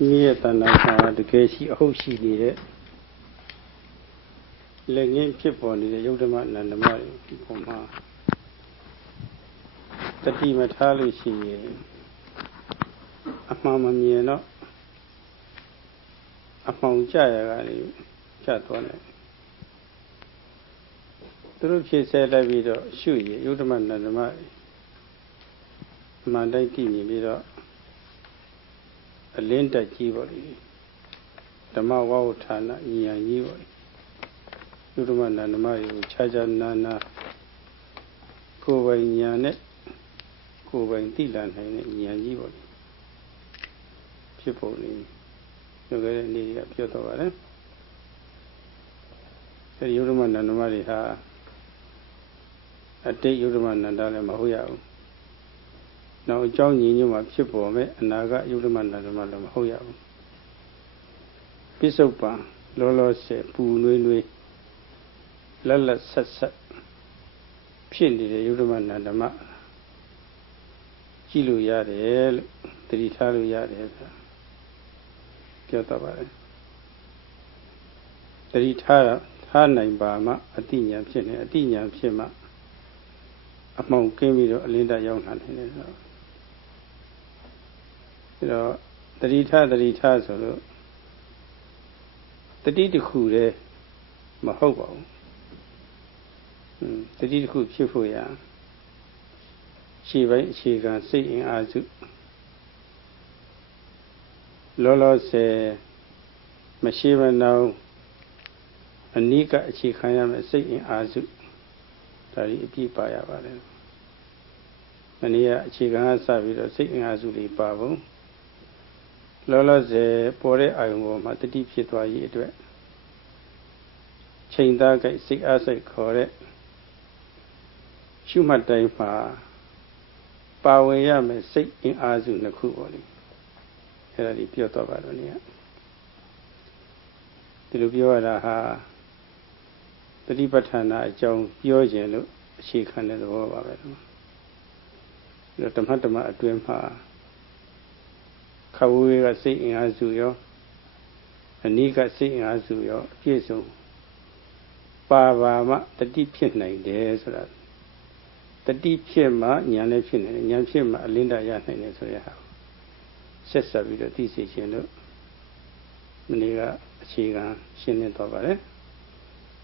Nghĩa tana ma the keshi hoshi ni lengin people ni the Yodama and the Mari Poma Tati Matali she a mamma mia no a pound jaya chat on it. Through she said I will shoot you, Yodaman and the Mari Monday Tini Vida a lenta jibori. The Mawa Tana, Nia Yivori. Yodaman and the Mari, Chaja Nana, Kova Yanet, Kova in Tilan, Nia Yivori. People in Yoga Piotova. The Yodaman and the Mari ha a day Yodaman and Dale Mahoya. Now, John knew my people, and I got Yodaman and the Madam Hoya. Pisopa, Lolo said, Poo Nui, Lala Sat Pin the Yodaman and the Ma Kilu Yade, the Italu Yade, Piotava. The Itara, Hana Bama, Athena Pima, among Kemi, Linda Young Hunting. You know, the retard, so the deed who there, Mahobo. The deed who Chifuya. She can see in Azu. Lolo say, Mashiva now, Anika, she can see in Azu. That is Pipaya. And here she can have see in Azuli Babu. Lola ze pore ayungo matati pitwa yi atwe chain da kai sik asai khore shu mat tai ma pa wen ya me sik in azu nakhu po le ai da di pyot taw ba lo ni di lo pyo da ha Tatipathana a chong pyo yin lo achi khan de thabo ba be lo Dhamma atwin ma Kawi got sick in Azuyo, and he got sick in Azuyo, Piso. Baba, the deep pin like this, the deep pin, Yanapin, Yanpim, Linda Yan, so you have. Says up with the decision. Maniga, Chiga, Shin and Tovare,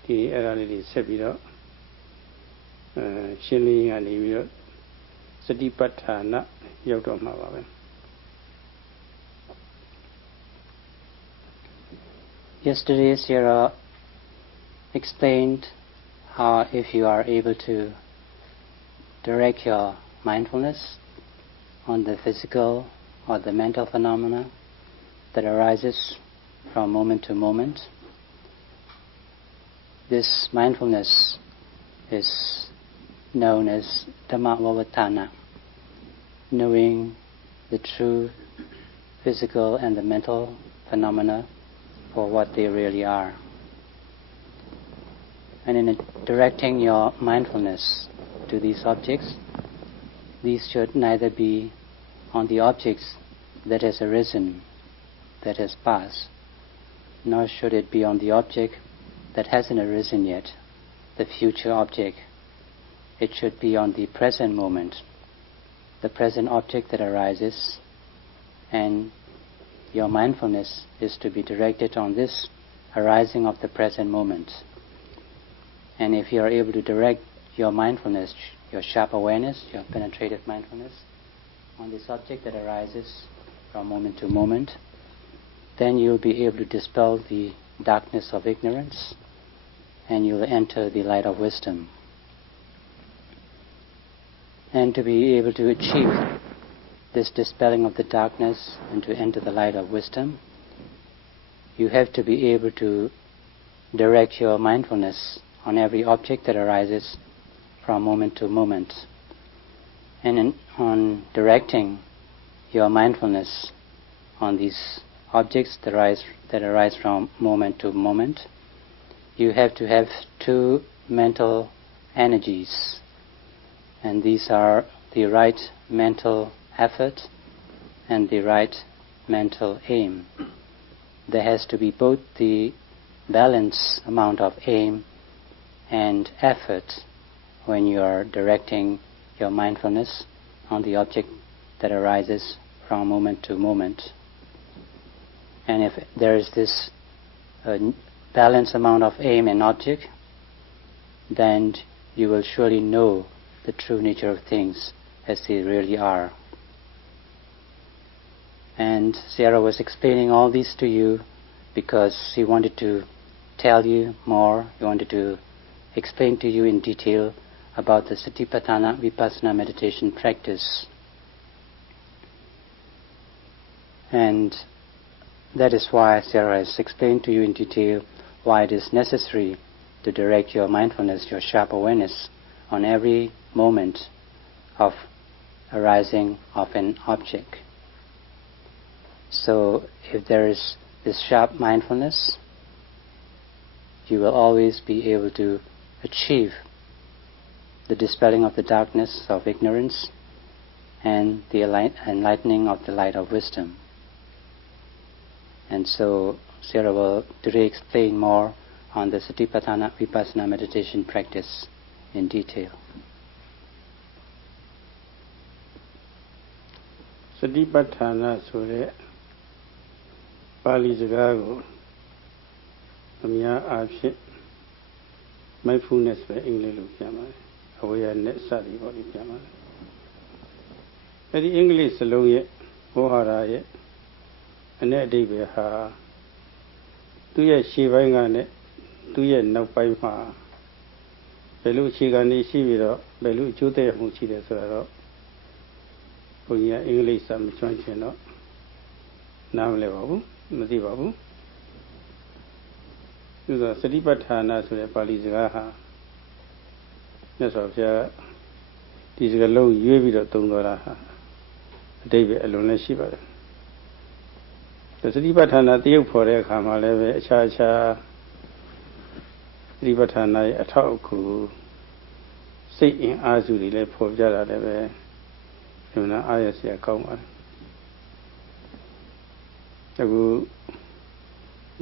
the Erali Sebiro, Shilling and Evio, Sadipatana, Yotomava. Yesterday, Sarah explained how if you are able to direct your mindfulness on the physical or the mental phenomena that arises from moment to moment, this mindfulness is known as Dhamma Vavatana, knowing the true physical and the mental phenomena for what they really are. And in directing your mindfulness to these objects, these should neither be on the objects that has arisen, that has passed, nor should it be on the object that hasn't arisen yet, the future object. It should be on the present moment, the present object that arises, and your mindfulness is to be directed on this arising of the present moment. And if you are able to direct your mindfulness, your sharp awareness, your penetrative mindfulness, on this object that arises from moment to moment, then you'll be able to dispel the darkness of ignorance and you'll enter the light of wisdom. And to be able to achieve this dispelling of the darkness and to enter the light of wisdom, you have to be able to direct your mindfulness on every object that arises from moment to moment. And on directing your mindfulness on these objects that arise from moment to moment, you have to have two mental energies. And these are the right mental effort and the right mental aim. There has to be both the balanced amount of aim and effort when you are directing your mindfulness on the object that arises from moment to moment. And if there is this balanced amount of aim and object, then you will surely know the true nature of things as they really are. And Sierra was explaining all this to you because he wanted to tell you more, he wanted to explain to you in detail about the Satipatthana Vipassana meditation practice. And that is why Sierra has explained to you in detail why it is necessary to direct your mindfulness, your sharp awareness on every moment of arising of an object. So if there is this sharp mindfulness, you will always be able to achieve the dispelling of the darkness of ignorance and the enlightening of the light of wisdom. And so Sierra will today explain more on the Satipatthana Vipassana meditation practice in detail. Satipatthana ဆိုတဲ့ပါဠိစကားကိုအများအားဖြင့် mindfulness ပဲအင်္ဂလိပ်လိုပြန်ပါတယ် awareness စသည်ပေါ့လေပြန်ပါတယ်အဲဒီအင်္ဂလိပ်စလုံးရဲ့ဝေါဟာရရဲ့အ내အဓိပ္ပာယ်ဟာသူ့ရဲ့ရှေ့ပိုင်းကနဲ့သူ့ရဲ့နောက်ပိုင်းမှာဘယ်လိုအခြေခံနေရှိပြီးတော့ဘယ်လိုအကျိုးသက်ရောက်မှုရှိတယ်ဆိုတာတော့ဘုန်းကြီးကအင်္ဂလိပ်စာမကျွမ်းကျင်တော့နားမလည်ပါဘူးမသိပါဘူးသူကစတိပဋ္ဌာနာဆိုတဲ့ပါဠိစကားဟာမြတ်စွာဘုရားဒီစကားလုံးရွေးပြီးတော့သုံးတော်တာဟာအဓိပ္ပာယ်အလွန်လည်းရှိပါတယ်စတိပဋ္ဌာနာတရုပ်ဖော်တဲ့အခါမှာလည်းပဲအခြားစတိပဋ္ဌာနာရဲ့အထောက်အကူစိတ်အင်အားစုတွေလည်းဖော်ပြတာလည်းပဲဒီမှာအားရစရာကောင်းပါတယ်အခု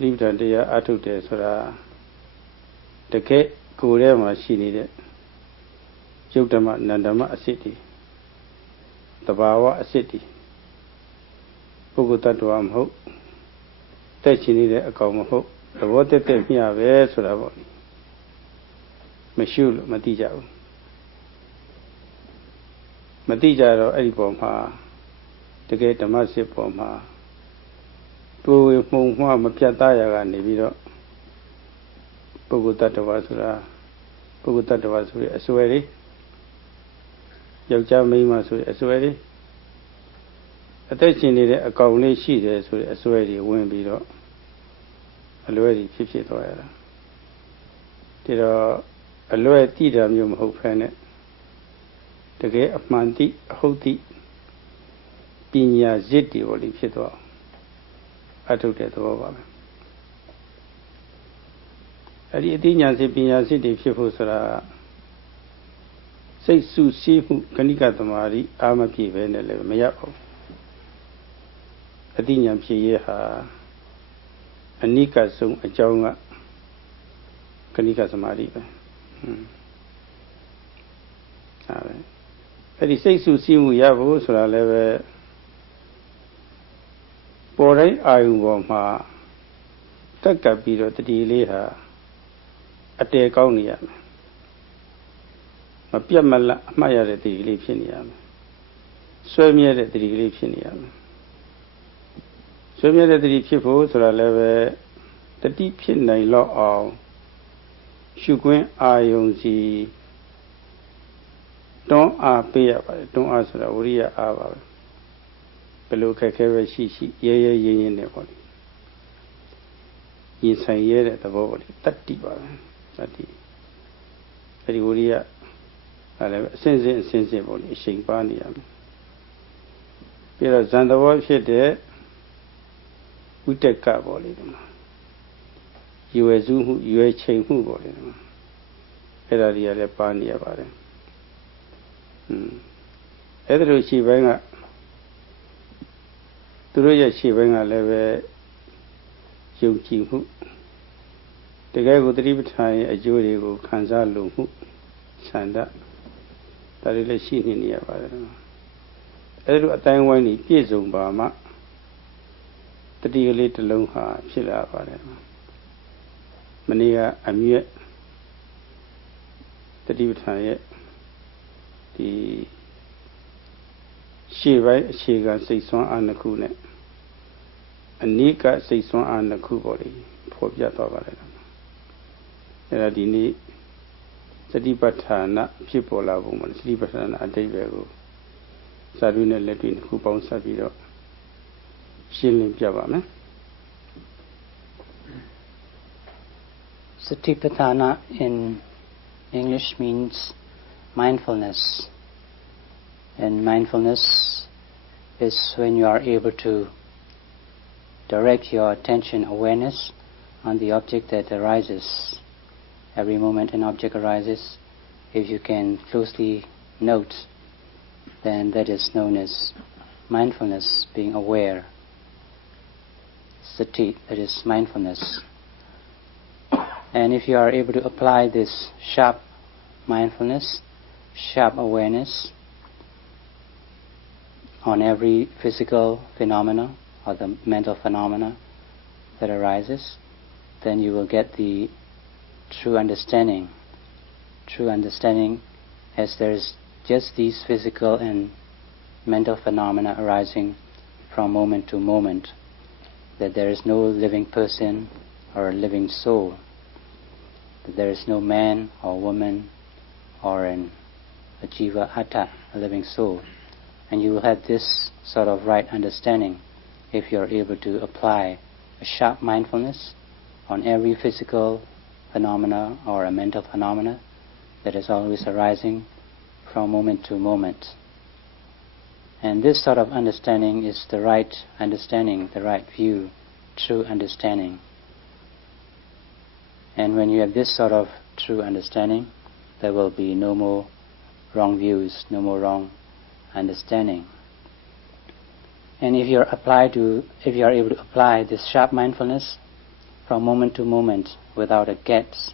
သတိပဋ္ဌာန်တရားအထုတ်တယ်ဆိုတာတကယ်ကိုယ်ထဲမှာရှိနေတဲ့ယုတ်ဓမ္မနန္ဓမ္မအစစ်တွေတဘာဝအစစ်တွေပုဂ္ဂိုလ်တ attva မဟုတ်တက်ချင်နေတဲ့အကောင်မဟုတ်သဘောတက်တက်မျှပဲဆိုတာပေါ့မရှိလို့မသိကြဘူးမသိကြတော့အဲ့ဒီပုံမှာတကယ်ဓမ္မစစ်ပုံမှာကိုယ်ဝေမှုံမှမပြတ်သားရကနေပြီးတော့ပုဂ္ဂိုလ်တ attva ဆိုတာပုဂ္ဂိုလ်တ attva ဆိုတဲ့အစွဲလေးယောက်ျားမိန်းမဆိုတဲ့အစွဲလေးအသက်ရှင်နေတဲ့အကောင်လေးရှိတယ်ဆိုတဲ့အစွဲတွေဝင်ပြီးတော့အလွဲတွေဖြစ်သွားရတာဒီတော့အလွဲတိတာမျိုးမဟုတ်ဖ ೇನೆ တကယ်အမှန်တိအဟုတ်တိပညာရစ်တွေပေါ့လေဖြစ်သွားအထုတ်တဲ့သဘောပါပဲအဲ့ဒီအသိဉာဏ်စိပညာစိတွေဖြစ်ဖို့ဆိုတာစိတ်စုစည်းမှုခဏိကသမารိအာမပြည့်ပဲနဲ့လည်းမရပါဘူးအသိဉာဏ်ဖြစ်ရဟာအနိကဆုံးအကြောင်းကခဏိကသမာဓိပဲအဲ့ဒီစိတ်စုစည်းမှုရဖို့ဆိုတာလည်းပဲပေါ်တိုင်းအာယုံပေါ်မှာတက်ကပ်ပြီးတော့တတိလေးဟာအတဲကောင်းနေရမယ်မပြတ်မလတ်အမှတ်ရတဲ့တတိလေးဖြစ်နေရမယ်ဆွဲမြဲတဲ့တတိလေးဖြစ်နေရမယ်ဆွေးမြဲတဲ့တတိဖြစ်ဖို့ဆိုတာလည်းပဲတတိဖြစ်နိုင်တော့အောင်ရှုခွင့်အာယုံစီတွန်းအားပေးရပါတယ်တွန်းအားဆိုတာဝိရိယအားပါပဲဘယ်လိုခက်ခဲပဲရှိရဲရဲရင်းရင်းနဲ့ပေါ့လေရင်ဆိုင်ရဲတဲ့သဘောပေါ့လေတတ္တိပါပဲတတ္တိအဲဒီဝိရိယအဲ့လည်းအစဉ်စဉ်ပေါ့လေအချိန်ပါနေရမယ်ပြီးတော့ဇန်သဘောဖြစ်တဲ့ဝိတက်ကပေါ့လေဒီမှာရွယ်စုမှုရွယ်ချိန်မှုပေါ့လေဒီမှာအဲ့ဒါတွေကလည်းပါနေရပါတယ်အဲ့ဒါလိုရှိပိုင်းက သူတို့ရဲ့ရှေ့ပိုင်းကလည်းပဲယုံကြည်မှုတကယ်ကိုသတိပဋ္ဌာန်ရဲ့အကျိုးတွေကိုခံစားလို့မှုဆန္ဒဒါတွေလည်းရှိနေရပါတယ်အဲ့လိုအတိုင်းဝိုင်းကြီးပြည့်စုံပါမှတတိကလေးတစ်လုံးဟာဖြစ်လာပါတယ်မနေ့ကအမြတ်တတိပဋ္ဌာန်ရဲ့ဒီရှေ့ပိုင်းအခြေခံစိတ်ဆွမ်းအားနှစ်ခုနဲ့အနိကစိတ်ဆွမ်းအားနှစ်ခုပေါ်လေဖော်ပြသွားပါတယ်အဲ့ဒါဒီနေ့စတိပဋ္ဌာန်ဖြစ်ပေါ်လာပုံမှာစတိပဋ္ဌာန်အတိတ်ပဲကိုစာတွင်းနဲ့လက်တွေ့တစ်ခုပေါင်းစပ်ပြီးတော့ရှင်းလင်းပြပါမယ် Satipatthana in English means mindfulness, and mindfulness is when you are able to direct your attention awareness on the object that arises. Every moment an object arises, if you can closely note, then that is known as mindfulness, being aware. Sati, that is mindfulness. And if you are able to apply this sharp mindfulness, sharp awareness on every physical phenomena or the mental phenomena that arises, then you will get the true understanding. True understanding as there is just these physical and mental phenomena arising from moment to moment, that there is no living person or a living soul, that there is no man or woman or a jiva atta, a living soul. And you will have this sort of right understanding if you are able to apply a sharp mindfulness on every physical phenomena or a mental phenomena that is always arising from moment to moment. And this sort of understanding is the right understanding, the right view, true understanding. And when you have this sort of true understanding, there will be no more wrong views, no more wrong understanding. And if you are able to apply this sharp mindfulness from moment to moment without a gaps,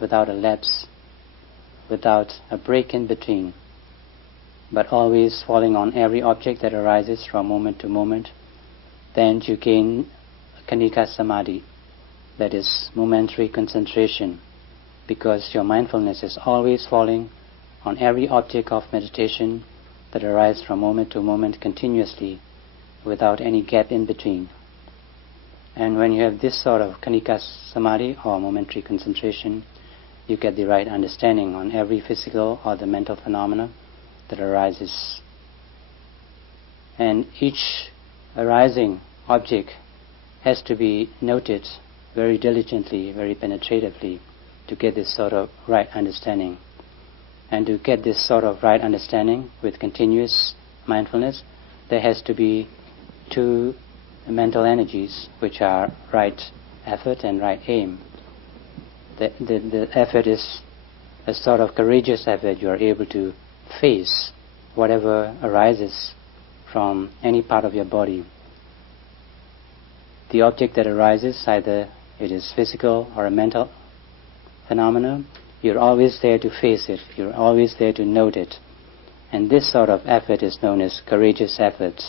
without a lapse, without a break in between, but always falling on every object that arises from moment to moment, then you gain Kanika Samadhi, that is momentary concentration, because your mindfulness is always falling on every object of meditation that arises from moment to moment continuously, without any gap in between. And when you have this sort of Kanika Samadhi or momentary concentration, you get the right understanding on every physical or the mental phenomena that arises. And each arising object has to be noted very diligently, very penetratively, to get this sort of right understanding. And to get this sort of right understanding with continuous mindfulness, there has to be two mental energies, which are right effort and right aim. The effort is a sort of courageous effort. You are able to face whatever arises from any part of your body. The object that arises, either it is physical or a mental phenomena, you're always there to face it. You're always there to note it. And this sort of effort is known as courageous effort.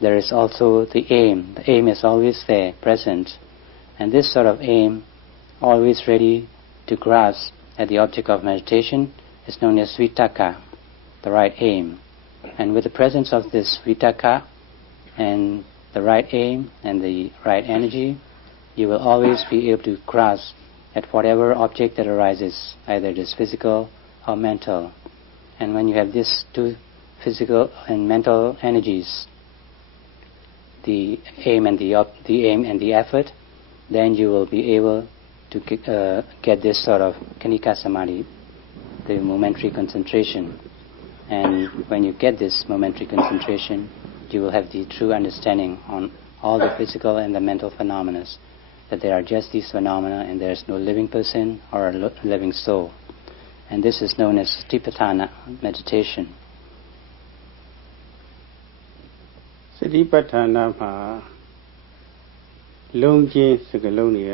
There is also the aim. The aim is always there, present. And this sort of aim, always ready to grasp at the object of meditation, is known as vitaka, the right aim. And with the presence of this vitaka and the right aim and the right energy, you will always be able to grasp at whatever object that arises, either it is physical or mental. And when you have these two physical and mental energies, the aim and the effort, then you will be able to get this sort of Kanika Samadhi, the momentary concentration. And when you get this momentary concentration, you will have the true understanding on all the physical and the mental phenomena, that there are just these phenomena and there is no living person or a living soul. And this is known as Satipatthana meditation. Satipatthana ma longjin sakalong ni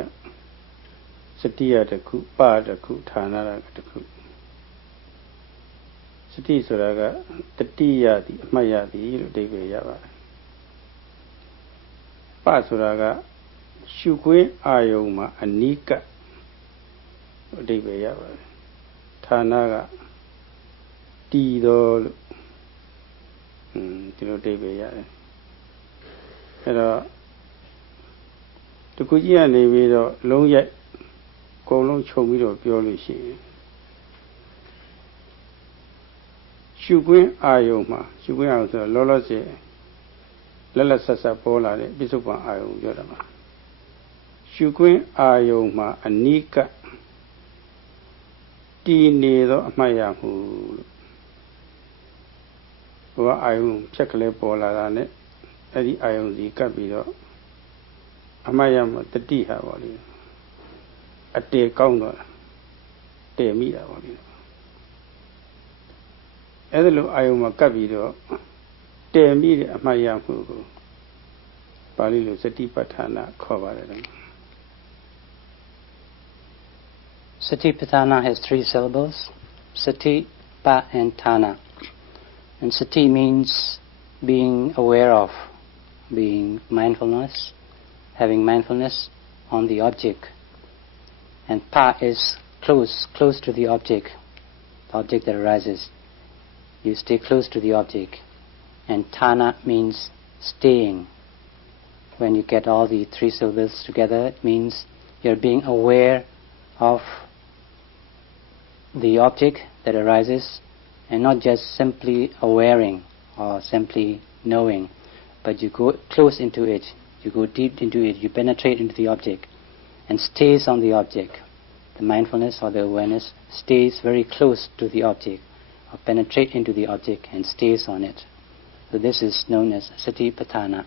Satiya takku pa takku thana takku Satiဆိုတာကတတိယသည်အမှတ်ရသည်လို့အဓိပ္ပာယ်ရပါတယ်ပဆိုတာကရှုခွင့်အာယုံမှာအနိကအဓိပ္ပာယ်ရပါတယ်ဌာနကတည်တော်လို့ဒီလိုအဓိပ္ပာယ်ရတယ်အဲ့တော့တခုကြီးကနေပြီးတော့လုံးရိုက်အကုန်လုံးခြုံပြီးတော့ပြောလို့ရှိရင်ရှုခွင့်အာယုံမှာရှုခွင့်အာယုံဆိုတော့လောလောဆယ်လက်လက်ဆက်ဆက်ပေါ်လာတဲ့ပြစ္ဆုတ်ပံအာယုံပြောတာပါရှုခွင့်အာယုံမှာအနိကတည်နေသောအမှတ်ရမှုလို့ဘောအာယုံဖြက်ကလေးပေါ်လာတာနဲ့အဲ့ဒီအာယုံစီကပ်ပြီးတော့အမှတ်ရမှုတတိဟာပေါ့လေအတေကောင်းတော့တည်မိတာပေါ့လေအဲ့ဒါလိုအာယုံမှာကပ်ပြီးတော့တည်မိတဲ့အမှတ်ရမှုကိုပါဠိလိုစတိပဋ္ဌာနာခေါ်ပါတယ် Satipatthana has 3 syllables, sati, pa and thana. And sati means being aware of, being mindfulness, having mindfulness on the object. And pa is close to the object that arises. You stay close to the object. And thana means staying. When you get all the 3 syllables together, it means you're being aware of the object that arises and not just simply awareing or simply knowing, but you go close into it, you go deep into it, you penetrate into the object and stays on the object. The mindfulness or the awareness stays very close to the object or penetrate into the object and stays on it. So this is known as Satipatthana.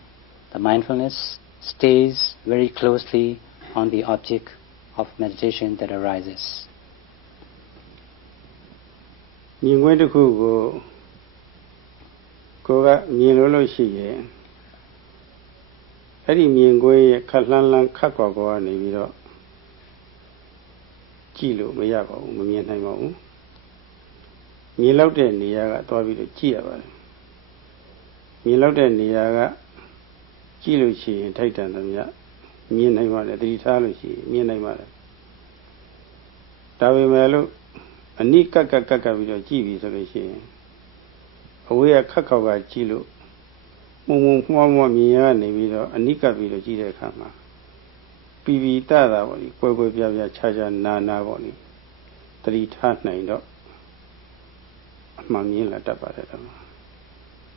The mindfulness stays very closely on the object of meditation that arises. မြင်ခွင့်တစ်ခုကိုကမြင်လို့ရှိရင်အဲ့ဒီမြင်ခွင့်ရဲ့ခက်လှမ်းလှမ်းခက်ကွာကွာနေပြီးတော့ကြည့်လို့မရပါဘူးမမြင်နိုင်ပါဘူးမြင်လောက်တဲ့နေရာကသွားပြီးတော့ကြည့်ရပါတယ်မြင်လောက်တဲ့နေရာကကြည့်လို့ရှိရင်ထိုက်တန်သမျှမြင်နိုင်ပါတယ်သတိထားလို့ရှိရင်မြင်နိုင်ပါတယ်ဒါပေမဲ့လို့အနိကကပြီးတော့ကြည့်ပြီဆိုလို့ရှိရင်အဝေးကခက်ခေါက်ကကြည့်လို့မှုမှုမြင်ရနေပြီးတော့အနိကပြီးတော့ကြည့်တဲ့အခါမှာပြီးတတာပေါ့လေကွယ်ပြားခြားနာပေါ့လေသတိထားနိုင်တော့အမှန်မြင်လာတတ်ပါတယ်တော့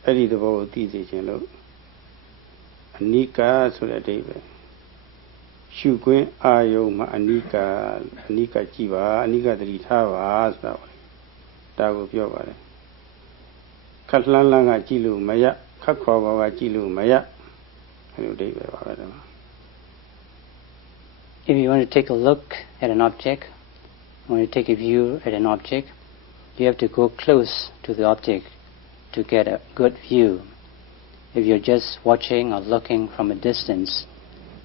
အဲ့ဒီသဘောကိုသိစေခြင်းလို့အနိကဆိုတဲ့အဓိပ္ပာယ်ရှုခွင့်အာယုံမှာအနိကကြည့်ပါအနိကသတိထားပါဆိုတာပေါ့ဒါကိုပြောပါတယ်ခက်လှမ်းလှမ်းကကြည့်လို့မရခက်ခေါ်ပါကကြည့်လို့မရအဲ့လိုအဓိပ္ပာယ်ပါပဲတော့ If you want to take a look at an object, when you take a view at an object, you have to go close to the object to get a good view. If you're just watching or looking from a distance,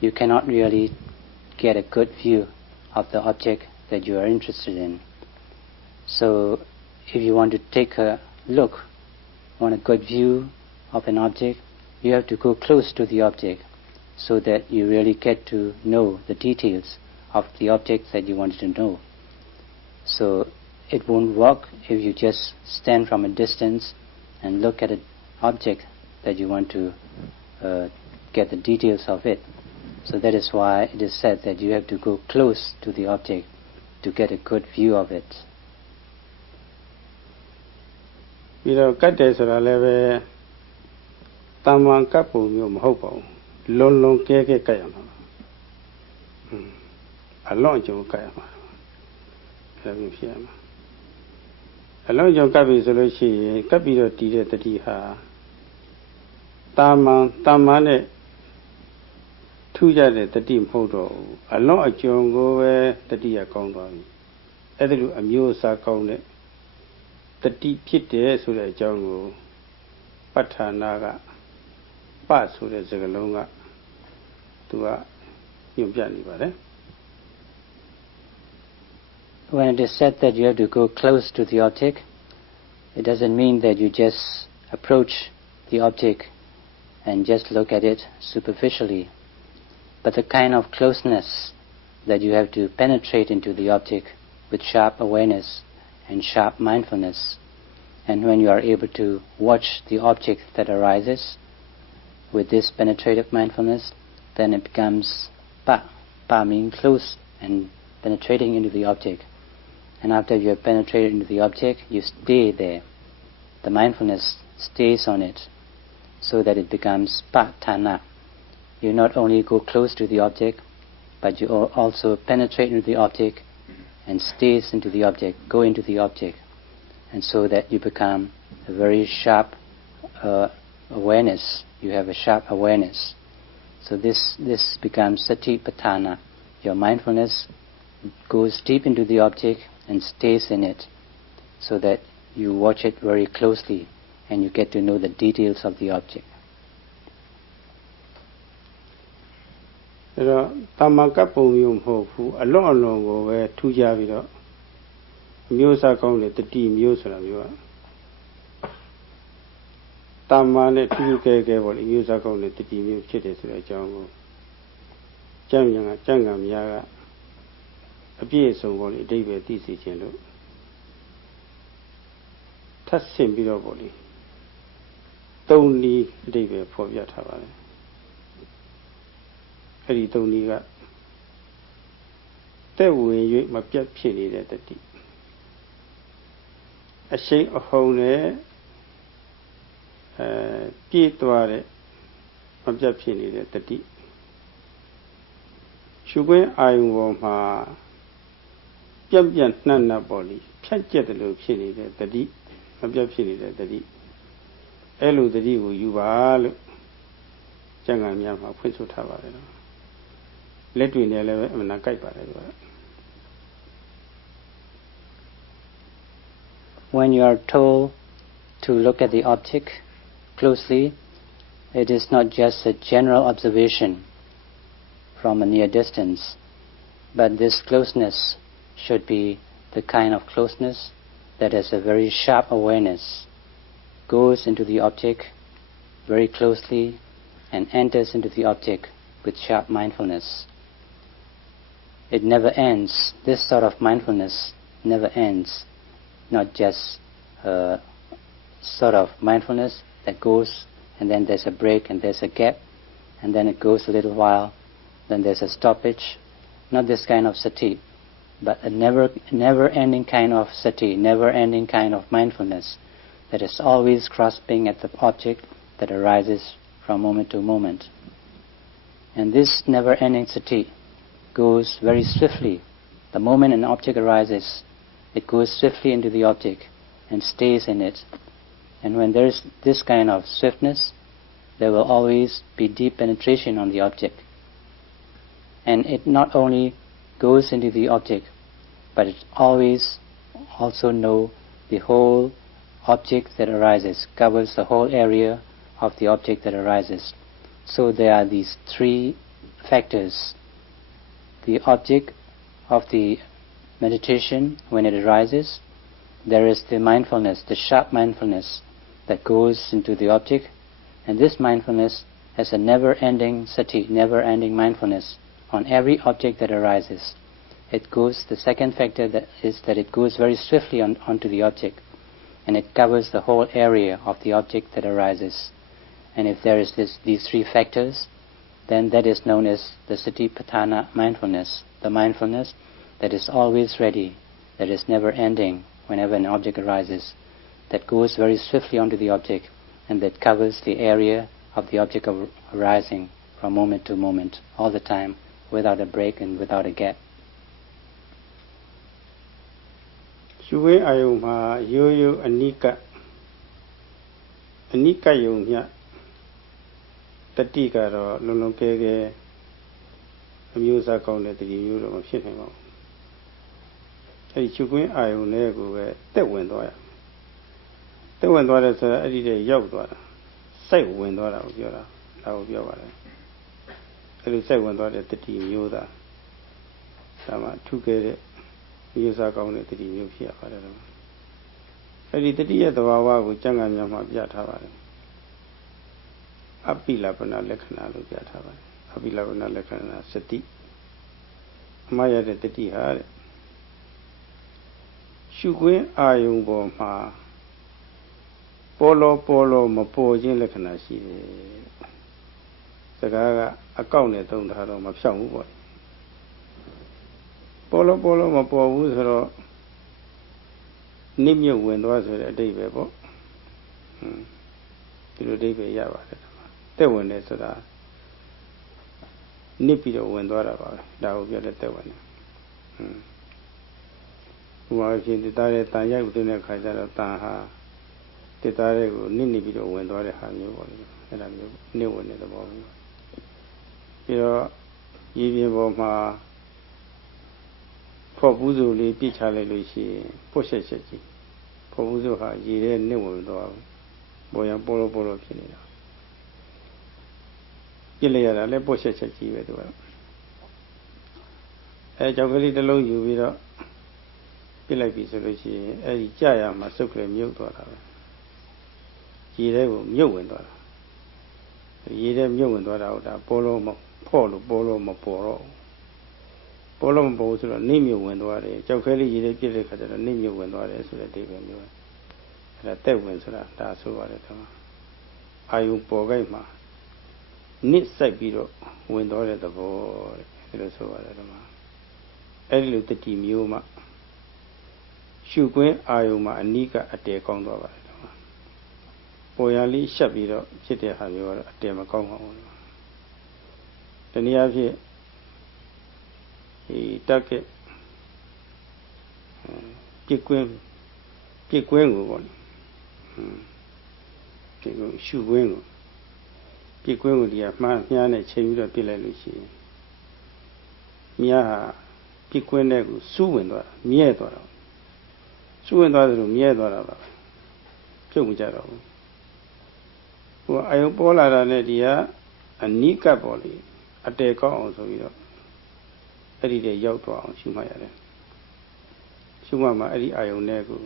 you cannot really get a good view of the object that you are interested in. So if you want to take a look, want a good view of an object, you have to go close to the object so that you really get to know the details of the object that you want to know. So it won't work if you just stand from a distance and look at an object that you want to get the details of it. So that is why it is said that you have to go close to the object to get a good view of it. ပြီးတော့ကတ်တယ်ဆိုတာလည်းပဲတာမန်ကတ်ပုံမျိုးမဟုတ်ပါဘူးလွန်ကဲကတ်ရမှာအလွန်ကြုံကတ်ရမှာအဲ့လိုဖြစ်ရမှာအလွန်ကြုံကတ်ပြီဆိုလို့ရှိရင်ကတ်ပြီးတော့တည်တဲ့တတိဟာတာမန်နဲ့ထူးကြတဲ့တတိမဟုတ်တော့ဘူးအလွန်အကျွံကိုပဲတတိရကောင်းသွားပြီအဲ့ဒါလိုအမျိုးအစားကောင်းတဲ့တတိဖြစ်တယ်ဆိုတဲ့အကြောင်းကိုပဋ္ဌာနာက ပတ်ဆိုတဲ့စကားလုံးကသူကညွှန်ပြနေပါတယ် When it is said that you have to go close to the object, it doesn't mean that you just approach the object and just look at it superficially, but the kind of closeness that you have to penetrate into the object with sharp awareness and sharp mindfulness. And when you are able to watch the object that arises with this penetrative mindfulness, then it becomes pa. Pa means close and penetrating into the object. And after you have penetrated into the object, you stay there. The mindfulness stays on it so that it becomes patthana. You not only go close to the object, but you also penetrate into the object and stays into the object, go into the object. And so that you become a very sharp awareness. You have a sharp awareness. So this becomes satipatthana. Your mindfulness goes deep into the object and stays in it, so that you watch it very closely and you get to know the details of the object. အဲ့တော့တာမန်ကပ်ပုံမျိုးမဟုတ်ဘူးအလွန်ကိုပဲထူးခြားပြီးတော့မျိုးစားကောင်းတဲ့တတိမျိုးဆိုတာမျိုးကတာမန်နဲ့ထူးထူးကဲကဲပေါ့လေမျိုးစားကောင်းတဲ့တတိမျိုးဖြစ်တယ်ဆိုတဲ့အကြောင်းကိုကျမ်းဂန်များကအပြည့်အစုံပေါ့လေအဓိပ္ပာယ်သိစေခြင်းလို့ထပ်ဆင့်ပြီးတော့ပေါ့လေသုံးနည်းအဓိပ္ပာယ်ဖော်ပြထားပါတယ်အဲ့ဒီသုံးနည်းကတဲ့ဝင်၍မပြတ်ဖြစ်နေတဲ့တတိအရှိန်အဟုန်နဲ့ပြည့်သွားတဲ့မပြတ်ဖြစ်နေတဲ့တတိရှုခွင့်အာယုံပေါ်မှာပြန့်နှံ့ပေါ်လီဖြတ်ကျက်တယ်လို့ဖြစ်နေတဲ့တတိမပြတ်ဖြစ်နေတဲ့တတိအဲ့လိုတတိကိုယူပါလို့ကျမ်းဂန်များမှာဖွင့်ဆိုထားပါတယ်နော်လက်တွေနဲ့လည်းပဲအမှန်ကိုက်ပါတယ်ကွာ When you are told to look at the object closely, it is not just a general observation from a near distance, but this closeness should be the kind of closeness that has a very sharp awareness, goes into the object very closely and enters into the object with sharp mindfulness. It never ends. This sort of mindfulness never ends. Not just sort of mindfulness that goes and then there's a break and there's a gap and then it goes a little while, then there's a stoppage. Not this kind of sati, but a never-ending kind of sati, never-ending kind of mindfulness that is always grasping at the object that arises from moment to moment. And this never-ending sati goes very swiftly. The moment an object arises, it goes swiftly into the object and stays in it. And when there is this kind of swiftness, there will always be deep penetration on the object. And it not only goes into the object, but it always also knows the whole object that arises, covers the whole area of the object that arises. So there are these three factors. The object of the meditation, when it arises, there is the mindfulness, the sharp mindfulness that goes into the object, and this mindfulness has a never-ending sati, never-ending mindfulness on every object that arises. It goes, the second factor is that it goes very swiftly onto the object, and it covers the whole area of the object that arises. And if there is these three factors, then that is known as the satipatthana mindfulness, the mindfulness that is always ready, that is never ending whenever an object arises, that goes very swiftly onto the object and that covers the area of the object arising from moment to moment, all the time, without a break and without a gap. ရှုဝဲအာယုံမှာရိုးရိုးအနိကယုံမြတတိကတော့လုံလုံကဲကဲအမျိုးအစားကောင်းတဲ့တတိမျိုးတော့မဖြစ်နိုင်ပါဘူးအဲဒီရှုခွင့်အာယုံနဲ့ကိုပဲတက်ဝင်သွားရတက်ဝင်သွားတယ်ဆိုတော့အဲ့ဒီတည်းရောက်သွားတာစိုက်ဝင်သွားတာကိုပြောတာ ဒါကိုပြောပါတယ်အဲ့လိုစိုက်ဝင်သွားတဲ့တတိမျိုးသားဒါမှထုခဲ့တဲ့မျိုးစားကောင်းတဲ့တတိမျိုးဖြစ်ရပါတယ်တော့အဲ့ဒီတတိရဲ့သဘာဝကိုကျမ်းဂန်များမှာပြထားပါတယ်အပိလပနာလက္ခဏာလို့ပြထားပါတယ်အပိလပနာလက္ခဏာစတိအမှားရတဲ့တတိဟာတဲ့ရှုခွင့်အာယုံပေါ်မှာပေါ်လောမပေါ်ခြင်းလက္ခဏာရှိတယ်စကားကအကောက်နဲ့သုံးထားတော့မဖြောင့်ဘူးပေါ့ပေါ်လောမပေါ်ဘူးဆိုတော့နိမြုပ်ဝင်သွားဆိုတဲ့အဓိပ္ပာယ်ပေါ့ဒီလိုအဓိပ္ပာယ်ရပါတယ်တက်ဝင်တယ်ဆိုတာနစ်ပြီးတော့ဝင်သွားတာပါပဲဒါကိုပြောတဲ့တက်ဝင်တယ်ဥပမာဖြင့်တသားရဲ့တန်ရိုက်ဥတဲ့ခါကျတော့တန်ဟာတသားရဲ့ကိုနစ်ပြီးတော့ဝင်သွားတဲ့ဟာမျိုးပေါ့လေအဲ့ဒါမျိုးနစ်ဝင်တဲ့သဘောမျိုးပြီးတော့ရည်ပြင်းပေါ်မှာဖော့ဘူးစုလေးပြစ်ချလိုက်လို့ရှိရင်ပုတ်ဆက်ချက်ကြီးဖော့ဘူးစုဟာရည်တဲ့နစ်ဝင်သွားပေါ်ရန်ပေါ်လို့ဖြစ်နေတာပြစ်လိုက်ရတာလည်းပုတ်ဆက်ချက်ကြီးပဲသူကအဲကြောက်ကလေးတစ်လုံးယူပြီးတော့ပြစ်လိုက်ပြီဆိုလို့ရှိရင်အဲဒီကြာရမှာစုပ်ကလေးမြုပ်သွားတာပဲရည်တဲ့ကိုမြုပ်ဝင်သွားတာရည်တဲ့မြုပ်ဝင်သွားတာဟုတ်တာပေါ်လို့မဖော့လို့ပေါ်လို့မပေါ်တော့ပေါ်လို့မပေါ်ဆိုတော့နေမြုပ်ဝင်သွားတယ်ကြောက်ခဲလေးရည်တဲ့ပြစ်တဲ့ခါကျတော့နေမြုပ်ဝင်သွားတယ်ဆိုတဲ့အဓိပ္ပာယ်မျိုးအဲဒါတက်ဝင်ဆိုတာဒါဆိုပါတယ်ကွာအာယုပေါ်ခိုက်မှာနစ်ဆိုင်ပြီးတော့ဝင်သွားတဲ့သဘောတဲ့ဒါလို့ဆိုပါတယ်ကွာအဲ့ဒီလိုတတိမျိုးမှရှုခွင့်အာယုမှာအနိကအတဲကောင်းသွားပါတယ်ကွာပေါ်ရလေးရှက်ပြီးတော့ဖြစ်တဲ့ဟာမျိုးကတော့အတဲမကောင်းပါဘူးတနည်းအားဖြင့်ဒီတက်ကပြစ်ကွင်းကိုပေါ့ပြစ်ကွင်းရှုကွင်းကိုပြစ်ကွင်းကိုဒီကမှားမြားနဲ့ချိန်ပြီးတော့ပြစ်လိုက်လို့ရှိရင်မြားဟာပြစ်ကွင်းတဲ့ကိုစူးဝင်သွားတာမြဲသွားတာစူးဝင်သွားတယ်လို့မြဲသွားတာပါပြုတ်မကြတော့ဘူးဟိုအယုံပေါ်လာတာနဲ့ဒီကအနိကပေါ်လေအတဲကောင်းအောင်ဆိုပြီးတော့အဲ့ဒီတည်းရောက်သွားအောင်ရှုမှတ်ရတယ်ရှုမှတ်မှာအဲ့ဒီအာယုံနဲ့ကို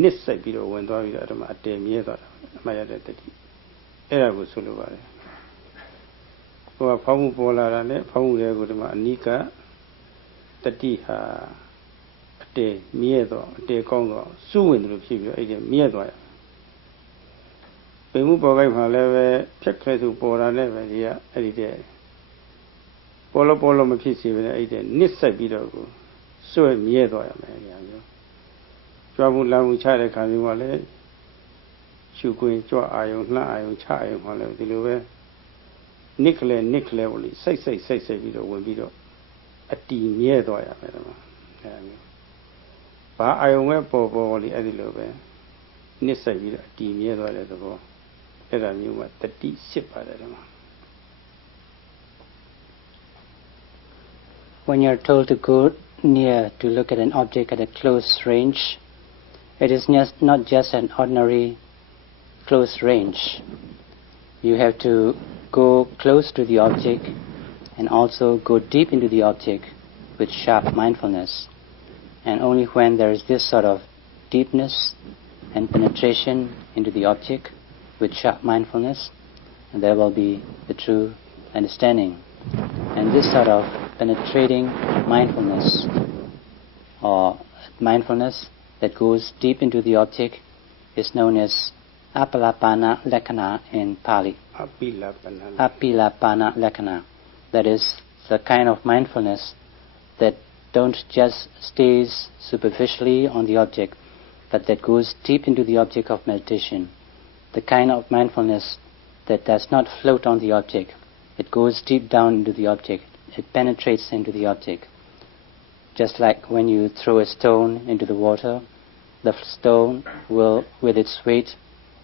နစ်ဆိုင်ပြီးတော့ဝင်သွားပြီးတော့အဲ့ဒါမှအတဲမြဲသွားတာအမှတ်ရတဲ့တတိအဲ့ဒါကိုဆိုလိုပါတယ်ဟိုကဖောင်းမှုပေါ်လာတာနဲ့ဖောင်းမှုတွေကိုဒီမှာအနိကတတိဟာအတဲမြဲတော့အတဲကောင်းတော့စူးဝင်တယ်လို့ဖြစ်ပြီးတော့အဲ့ဒီမြဲသွားရပေမှုပေါ်ခိုက်မှာလည်းပဲဖြက်ခဲသူပေါ်တာနဲ့ပဲဒီကအဲ့ဒီတဲ့ပေါ်လို့မဖြစ်စေဘဲနဲ့အဲ့ဒီနစ်ဆက်ပြီးတော့ကိုစွဲမြဲသွားရမယ်ညာမျိုးကြွားမှုလာမှုချတဲ့ခါမျိုးကလည်းရှုခွင့်ကြွအာယုံလှအာယုံချအာယုံမှာလည်းဒီလိုပဲနစ်ကလေးပေါ့လေစိတ်ပြီးတော့ဝင်ပြီးတော့အတီမြဲသွားရမယ်ဒီမှာအဲ့ဒါမျိုးဘာအာယုံပဲပေါ်လေအဲ့ဒီလိုပဲနစ်ဆက်ပြီးတော့အတီမြဲသွားတဲ့သဘောအဲ့ဒါမျိုးကတတိစစ်ပါတယ်ဒီမှာWhen you're told to go near to look at an object at a close range, it is not just an ordinary close range. You have to go close to the object and also go deep into the object with sharp mindfulness. And only when there is this sort of deepness and penetration into the object with sharp mindfulness, there will be the true understanding. And this sort of penetrating mindfulness, or mindfulness that goes deep into the object, is known as Apilapana Lakkhana in Pali. Apilapana Lakkhana. That is the kind of mindfulness that don't just stays superficially on the object, but that goes deep into the object of meditation. The kind of mindfulness that does not float on the object. It goes deep down into the object. It penetrates into the object. Just like when you throw a stone into the water, the stone will, with its weight,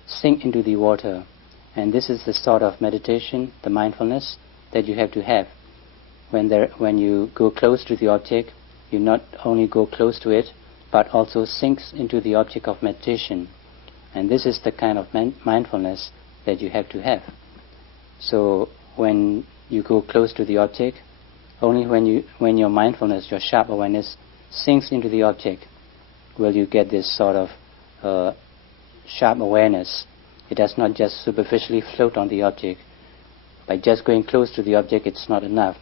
sink into the water. And this is the sort of meditation, the mindfulness, that you have to have. When you go close to the object, you not only go close to it, but also sinks into the object of meditation. And this is the kind of mindfulness that you have to have. So when you go close to the object, only when your mindfulness, your sharp awareness, sinks into the object, will you get this sort of sharp awareness. It does not just superficially float on the object. By just going close to the object, it's not enough.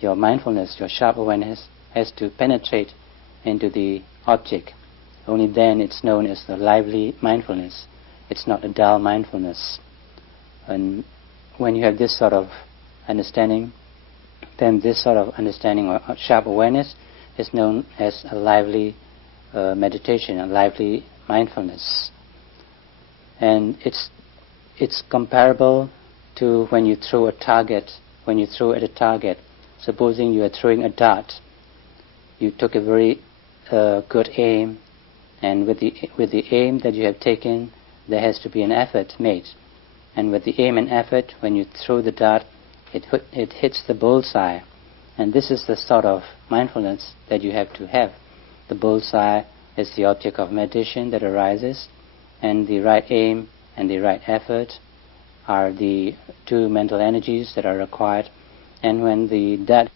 Your mindfulness, your sharp awareness, has to penetrate into the object. Only then it's known as the lively mindfulness. It's not a dull mindfulness. And when you have this sort of understanding, then this sort of understanding or sharp awareness is known as a lively meditation, a lively mindfulness. And it's comparable to when you throw a target. When you throw at a target, supposing you are throwing a dart, you took a very good aim, and with the aim that you have taken, there has to be an effort made. And with the aim and effort, when you throw the dart, it hits the bullseye. And this is the sort of mindfulness that you have to have. The bullseye is the object of meditation that arises, and the right aim and the right effort are the two mental energies that are required. And when the dart